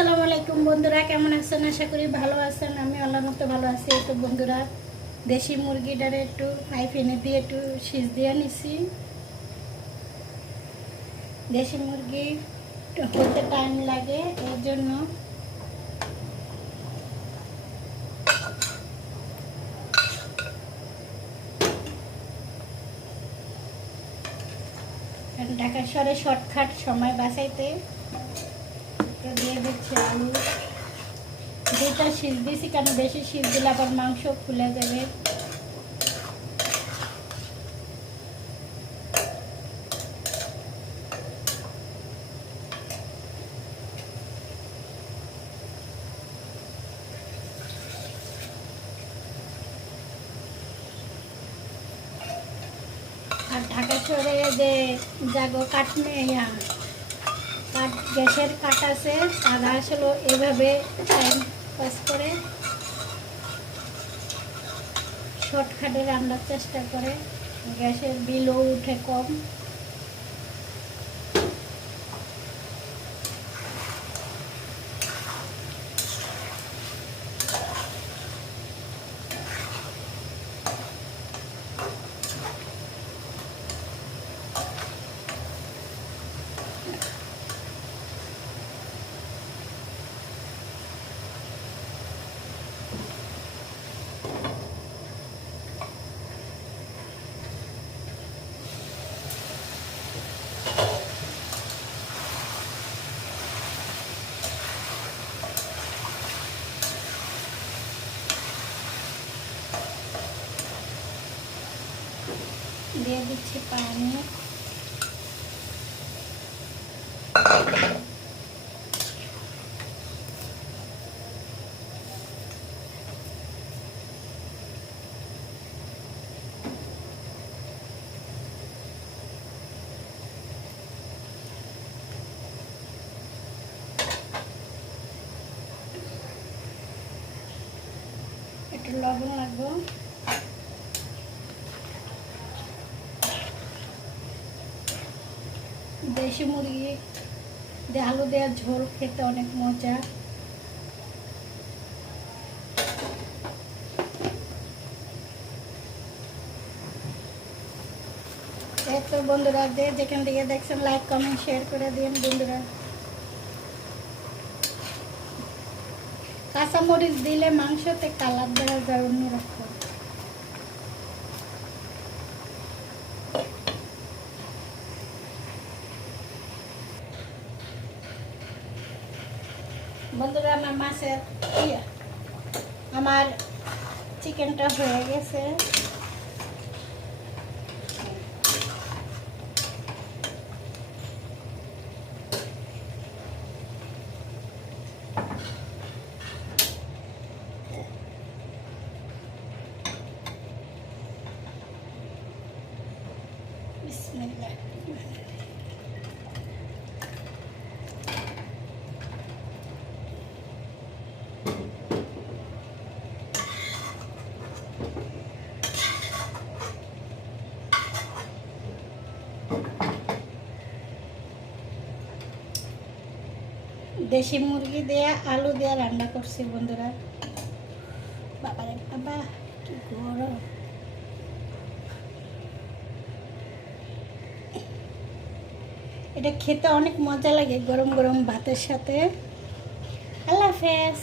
আসসালামু আলাইকুম বন্ধুরা, কেমন আছেন? আশা করি ভালো আছেন। আমি আল্লাহর মতো ভালো আছি। তো বন্ধুরা, দেশি মুরগিটারে একটু ফ্রাই প্যানে দিয়ে একটু সিজ দিয়ে নিছি। দেশি মুরগি হতে টাইম লাগে, এর জন্য ঢাকা শহরে শর্টকাট সময় বাঁচাইতে দিয়ে দিচ্ছি আলু। দুইটা সিজ দিয়েছি, কেন বেশি সিজ দিলে আবার মাংস ফুলে যাবে। আর ঢাকা শহরে যে জাগো কাটনে কাঠ গ্যাসের কাঠ আছে, তারা আসলে এভাবে টাইম পাস করে শর্টকাটে রান্নার চেষ্টা করে। গ্যাসের বিলও উঠে কম। দিয়ে দিচ্ছি পানি। একটু লবণ লাগবে। দেশি মুরগি দিয়ে আলু দেওয়ার ঝোল খেতে অনেক মজা। তো বন্ধুরা, যেখান থেকে দেখছেন লাইক কমেন্ট শেয়ার করে দিন বন্ধুরা। কাঁচামরিচ দিলে মাংসতে কালার দেওয়া যায় অন্যরকম। বন্ধুরা, আমার চিকেনটা হয়ে গেছে। বিসমিল্লাহ। দেশি মুরগি দিয়ে আলু দিয়ে রান্না করছি বন্ধুরা। বাবারে বাবা, কি গরম! এটা খেতে অনেক মজা লাগে গরম গরম ভাতের সাথে। আল্লাহ হাফেজ।